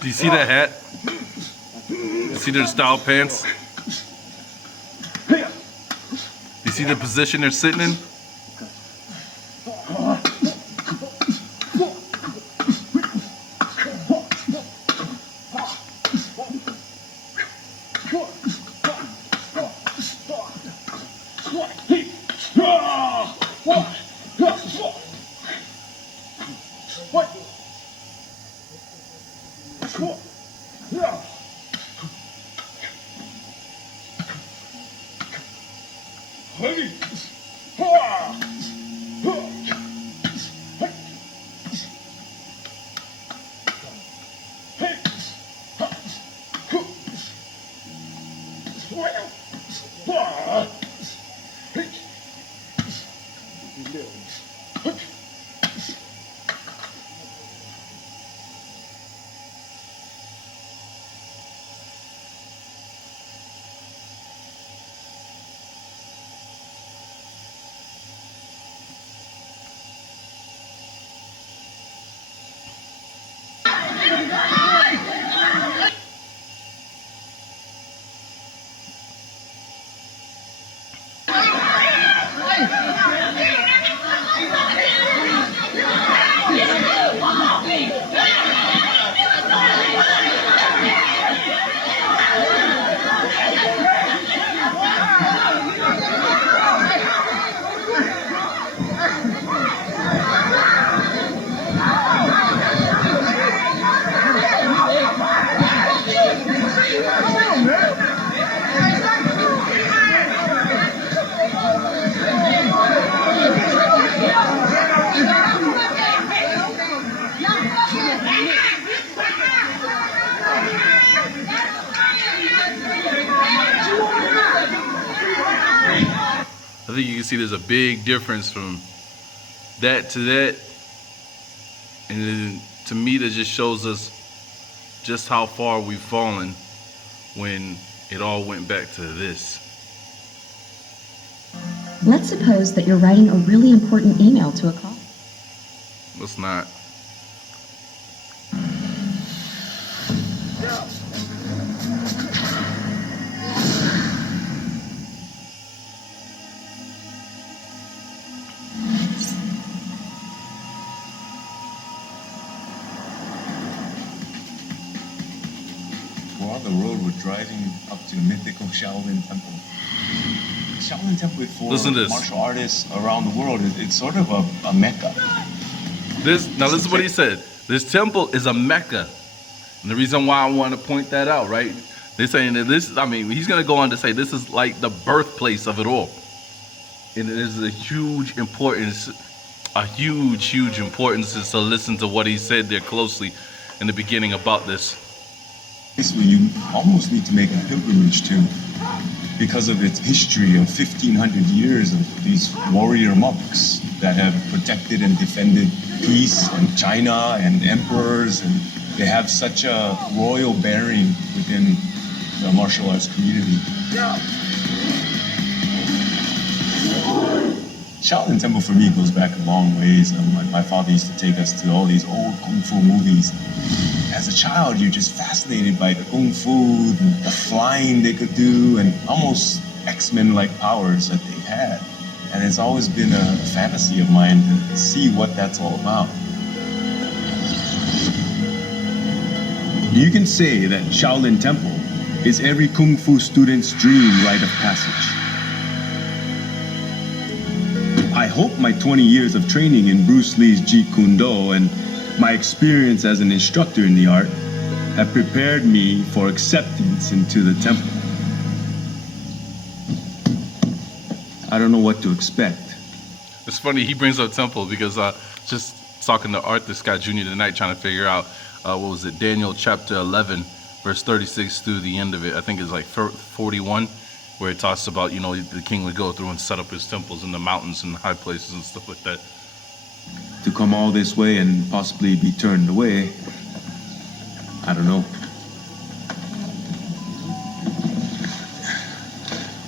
Do you see that hat? You see their style pants? You see the position they're sitting in? I think you can see there's a big difference from that to that. And then, to me, that just shows us just how far we've fallen when it all went back to this. Let's suppose that you're writing a really important email to a call. Let's not. We're on the road, we're driving up to the mythical Shaolin Temple. The Shaolin Temple for Listen to this. martial artists around the world, it's sort of a mecca. Now listen to what he said. This temple is a mecca. And the reason why I want to point that out, right? They're saying that this, I mean, he's going to go on to say this is like the birthplace of it all. And it is a huge importance to listen to what he said there closely in the beginning about this. Basically, you almost need to make a pilgrimage to, because of its history of 1,500 years of these warrior monks that have protected and defended peace and China and emperors, and they have such a royal bearing within the martial arts community. Shaolin Temple for me goes back a long ways. My father used to take us to all these old kung fu movies. As a child, you're just fascinated by the kung fu, the flying they could do, and almost X-Men-like powers that they had. And it's always been a fantasy of mine to see what that's all about. You can say that Shaolin Temple is every kung fu student's dream rite of passage. I hope my 20 years of training in Bruce Lee's Jeet Kune Do and my experience as an instructor in the art have prepared me for acceptance into the temple. I don't know what to expect. It's funny he brings up temple because just talking to Arthur Scott Jr. tonight, trying to figure out what was it, Daniel chapter 11, verse 36 through the end of it. I think it's like 41, where it talks about, you know, the king would go through and set up his temples in the mountains and high places and stuff like that. To come all this way and possibly be turned away, I don't know.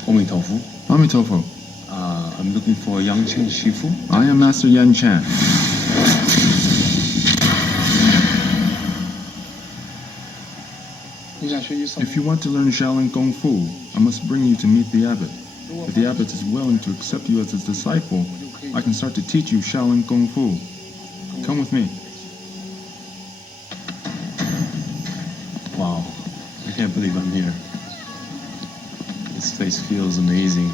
Omitofu. Amitofu, I'm looking for Yang Chen Shifu. I am Master Yan Chan. If you want to learn Shaolin Kung Fu, I must bring you to meet the abbot. If the abbot is willing to accept you as his disciple, I can start to teach you Shaolin Kung Fu. Come with me. Wow, I can't believe I'm here. This place feels amazing.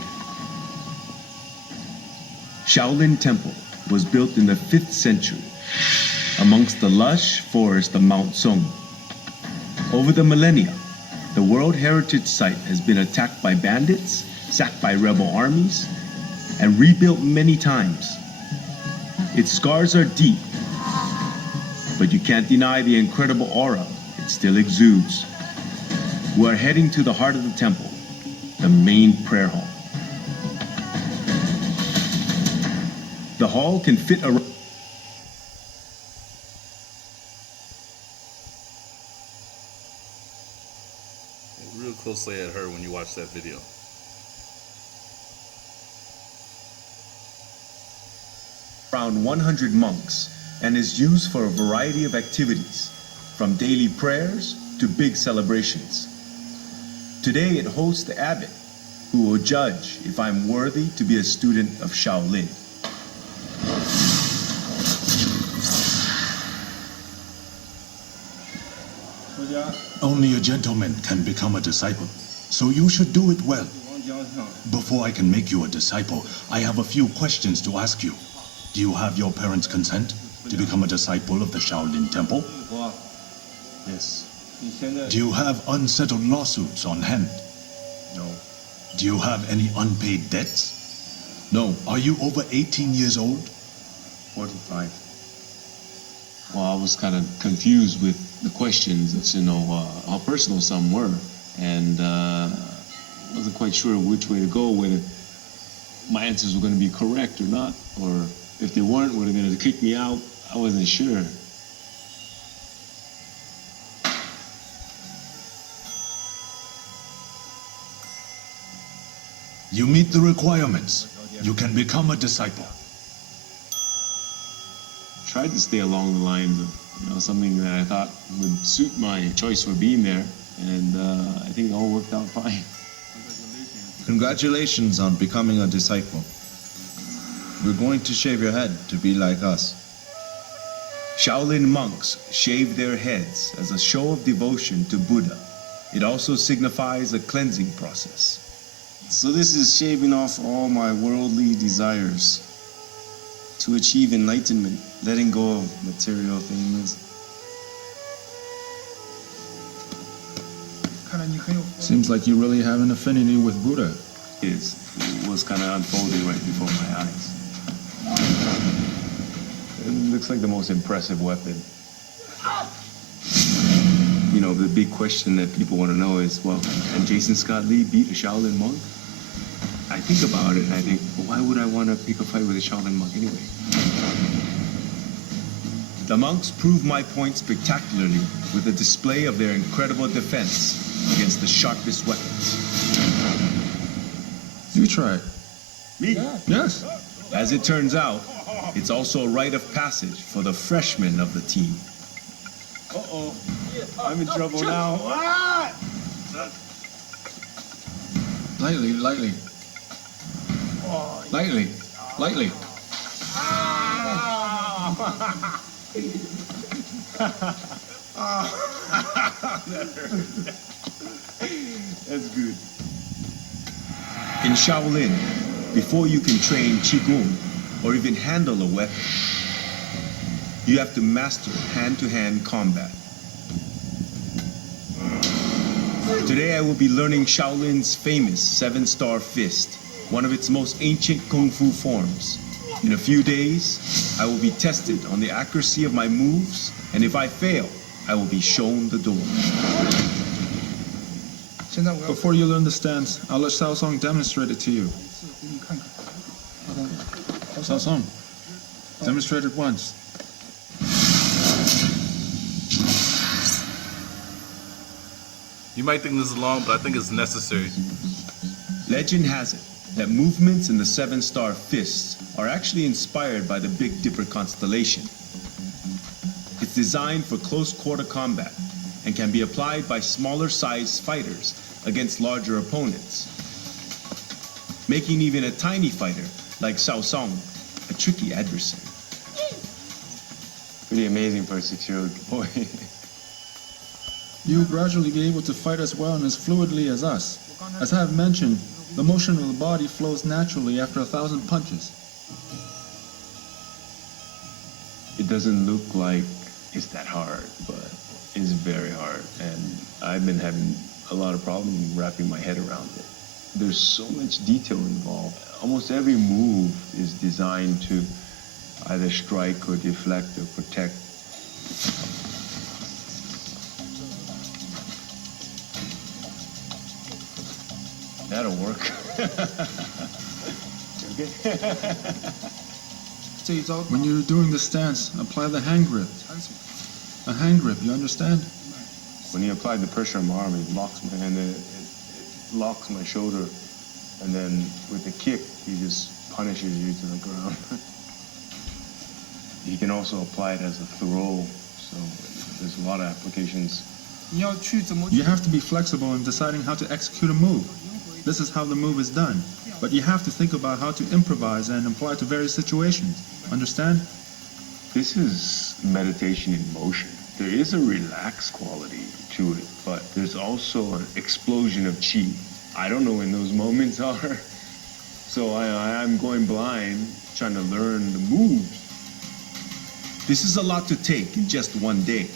Shaolin Temple was built in the 5th century amongst the lush forest of Mount Song. Over the millennia, the World Heritage Site has been attacked by bandits, sacked by rebel armies, and rebuilt many times. Its scars are deep, but you can't deny the incredible aura it still exudes. We're heading to the heart of the temple, the main prayer hall. The hall can fit around Real closely at her when you watch that video. around 100 monks and is used for a variety of activities, from daily prayers to big celebrations. Today it hosts the abbot, who will judge if I'm worthy to be a student of Shaolin. Only a gentleman can become a disciple, so you should do it well. Before I can make you a disciple, I have a few questions to ask you. Do you have your parents' consent to become a disciple of the Shaolin Temple? Yes. Do you have unsettled lawsuits on hand? No. Do you have any unpaid debts? No. Are you over 18 years old? 45. Well, I was kind of confused with the questions, how personal some were, and wasn't quite sure which way to go, whether my answers were going to be correct or not, or if they weren't, were they going to kick me out? I wasn't sure. You meet the requirements. You can become a disciple. Tried to stay along the lines of something that I thought would suit my choice for being there, and I think it all worked out fine. Congratulations on becoming a disciple. We're going to shave your head to be like us. Shaolin monks shave their heads as a show of devotion to Buddha. It also signifies a cleansing process. So this is shaving off all my worldly desires to achieve enlightenment, letting go of material things. Seems like you really have an affinity with Buddha. It was kind of unfolding right before my eyes. It looks like the most impressive weapon. The big question that people want to know is, well, can Jason Scott Lee beat a Shaolin monk? I think about it and I think, well, why would I want to pick a fight with a Shaolin monk anyway? The monks prove my point spectacularly with a display of their incredible defense against the sharpest weapons. You try. Me? Yes. As it turns out, it's also a rite of passage for the freshmen of the team. Uh-oh. I'm in trouble now. Lightly, lightly. Lightly, lightly. That's good. In Shaolin, before you can train Qigong or even handle a weapon, you have to master hand-to-hand combat. Today I will be learning Shaolin's famous seven-star fist, one of its most ancient kung fu forms. In a few days, I will be tested on the accuracy of my moves, and if I fail, I will be shown the door. Before you learn the stance, I'll let Xiao Song demonstrate it to you. Xiao Song, demonstrate it once. You might think this is long, but I think it's necessary. Legend has it that movements in the seven-star fists are actually inspired by the Big Dipper constellation. It's designed for close-quarter combat and can be applied by smaller-sized fighters against larger opponents, making even a tiny fighter like Xiao Song a tricky adversary. Pretty amazing for a 6-year-old boy. You will gradually be able to fight as well and as fluidly as us. As I have mentioned, the motion of the body flows naturally after 1,000 punches. It doesn't look like it's that hard, but it's very hard. And I've been having a lot of problem wrapping my head around it. There's so much detail involved. Almost every move is designed to either strike or deflect or protect. That'll work. When you're doing the stance, apply the hand grip. A hand grip, you understand? When you apply the pressure on my arm, it locks my hand, it locks my shoulder, and then with the kick, he just punishes you to the ground. He can also apply it as a throw, so there's a lot of applications. You have to be flexible in deciding how to execute a move. This is how the move is done. But you have to think about how to improvise and apply to various situations. Understand? This is meditation in motion. There is a relaxed quality to it, but there's also an explosion of chi. I don't know when those moments are. So I'm going blind, trying to learn the moves. This is a lot to take in just one day,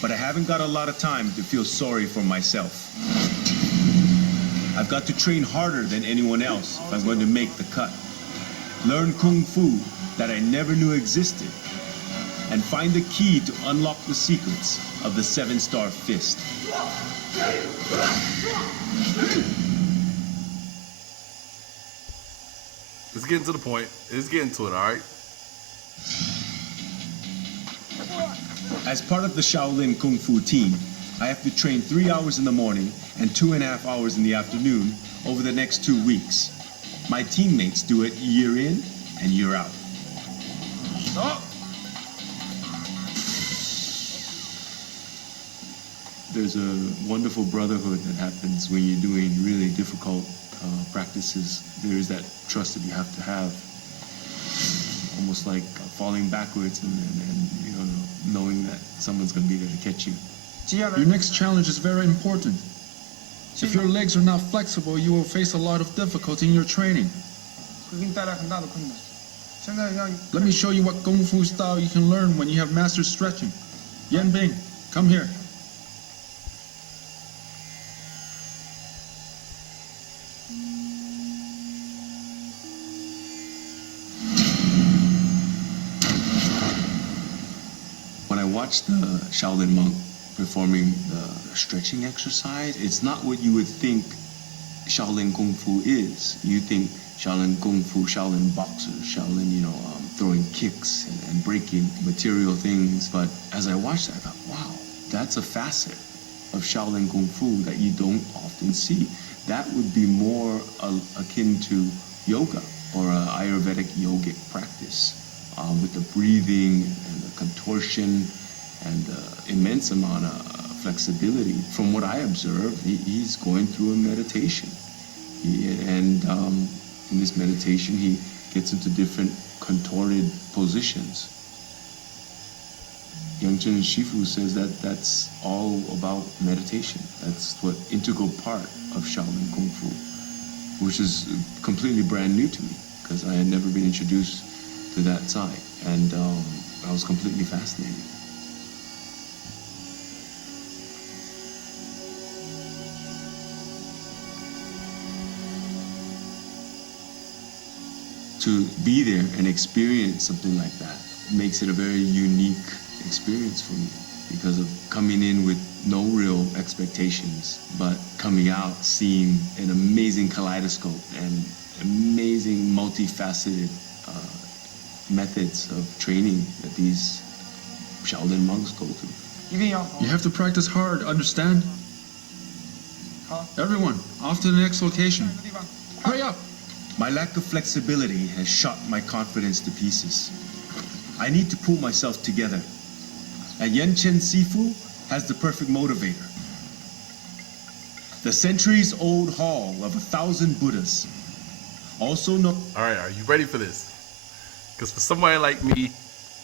but I haven't got a lot of time to feel sorry for myself. I've got to train harder than anyone else if I'm going to make the cut. Learn Kung Fu that I never knew existed, and find the key to unlock the secrets of the seven-star fist. Let's get into the point. Let's get into it, all right? As part of the Shaolin Kung Fu team, I have to train 3 hours in the morning and 2.5 hours in the afternoon over the next 2 weeks. My teammates do it year in and year out. There's a wonderful brotherhood that happens when you're doing really difficult practices. There's that trust that you have to have, almost like falling backwards and you know, knowing that someone's going to be there to catch you. Your next challenge is very important. If your legs are not flexible, you will face a lot of difficulty in your training. Let me show you what Kung Fu style you can learn when you have mastered stretching. Yan Bing, come here. When I watch the Shaolin monk performing the stretching exercise, it's not what you would think Shaolin Kung Fu is. You think Shaolin Kung Fu, Shaolin boxers, Shaolin, throwing kicks and breaking material things. But as I watched that, I thought, wow, that's a facet of Shaolin Kung Fu that you don't often see. That would be more akin to yoga or an Ayurvedic yogic practice with the breathing and the contortion and the immense amount of flexibility. From what I observe, he's going through a meditation. In this meditation, he gets into different contorted positions. Yangchen Shifu says that that's all about meditation. That's what integral part of Shaolin Kung Fu, which is completely brand new to me because I had never been introduced to that side, and I was completely fascinated. To be there and experience something like that makes it a very unique experience for me because of coming in with no real expectations, but coming out seeing an amazing kaleidoscope and amazing multifaceted methods of training that these Shaolin monks go through. You have to practice hard, understand? Everyone, off to the next location. Hurry up! My lack of flexibility has shot my confidence to pieces. I need to pull myself together. And Yangchen Shifu has the perfect motivator. The centuries-old hall of 1,000 Buddhas. Also known... All right, are you ready for this? Because for somebody like me,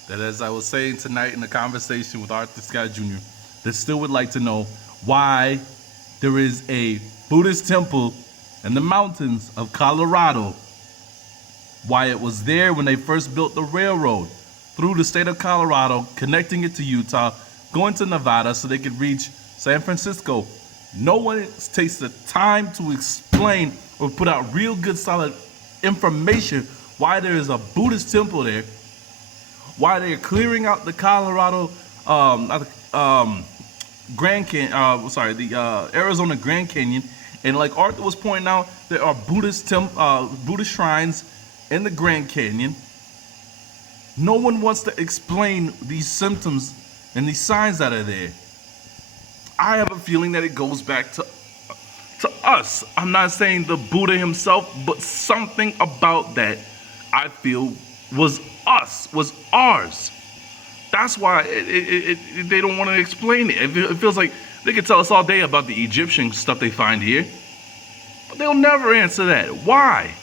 that as I was saying tonight in the conversation with Arthur Scott Jr., that still would like to know why there is a Buddhist temple in the mountains of Colorado, why it was there when they first built the railroad through the state of Colorado, connecting it to Utah, going to Nevada so they could reach San Francisco. No one takes the time to explain or put out real good solid information why there is a Buddhist temple there, why they're clearing out the Colorado, Arizona Grand Canyon. And like Arthur was pointing out, there are Buddhist shrines in the Grand Canyon. No one wants to explain these symptoms and these signs that are there. I have a feeling that it goes back to us. I'm not saying the Buddha himself, but something about that I feel was us, was ours. That's why they don't want to explain it. It feels like they could tell us all day about the Egyptian stuff they find here, but they'll never answer that. Why?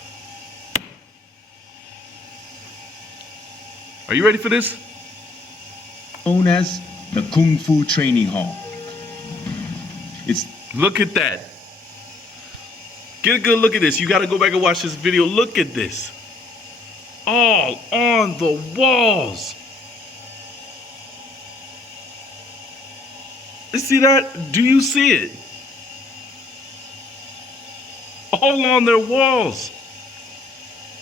Are you ready for this? known as the Kung Fu Training Hall. Look at that. Get a good look at this. You got to go back and watch this video. Look at this. All on the walls. You see that? Do you see it? All on their walls.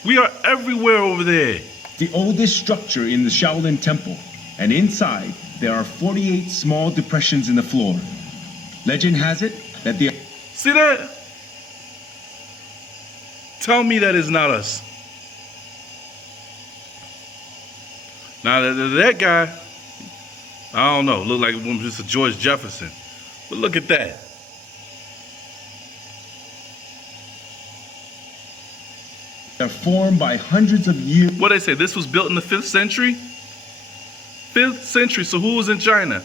We are everywhere over there. The oldest structure in the Shaolin Temple, and inside there are 48 small depressions in the floor. Legend has it that the... See that? Tell me that is not us. Now that guy, I don't know, look like just a George Jefferson. But look at that. They're formed by hundreds of years. What they say? This was built in the 5th century? 5th century. So who was in China?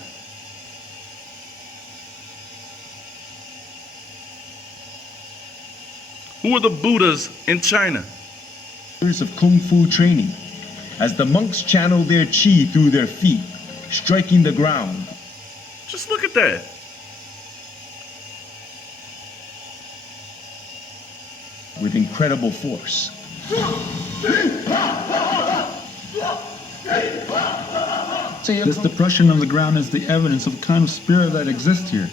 Who are the Buddhas in China? Years of Kung Fu training, as the monks channel their chi through their feet, striking the ground. Just look at that. With incredible force. This depression of the ground is the evidence of the kind of spirit that exists here.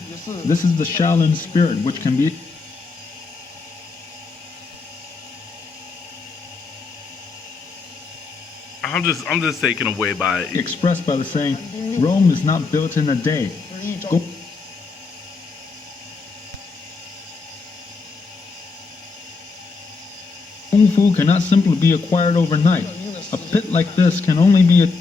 This is the Shaolin spirit, which can be... I'm just taken away by it. expressed by the saying, Rome is not built in a day. Go. Kung Fu cannot simply be acquired overnight. A pit like this can only be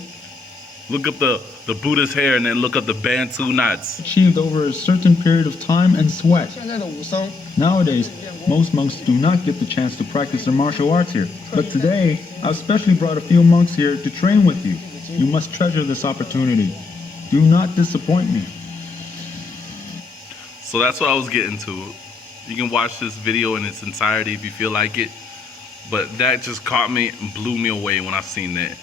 Look up the Buddha's hair and then look up the Bantu knots. Achieved over a certain period of time and sweat. 现在的武僧 Nowadays, most monks do not get the chance to practice their martial arts here. But today, I've specially brought a few monks here to train with you. You must treasure this opportunity. Do not disappoint me. So that's what I was getting to. You can watch this video in its entirety if you feel like it. But that just caught me and blew me away when I seen that.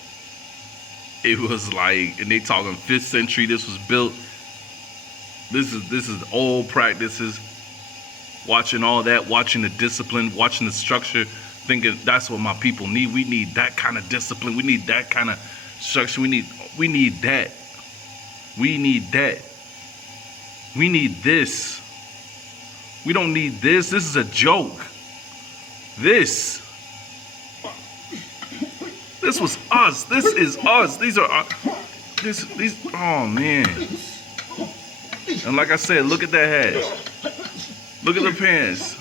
It was like, and they talking 5th century, this was built. This is old practices. Watching all that, watching the discipline, watching the structure, thinking that's what my people need. We need that kind of discipline. We need that kind of structure. We need that. We need that. We need this. We don't need this. This is a joke. This was us. This is us. These are our, these. Oh man. And like I said, look at that hat. Look at the pants.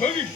Hey!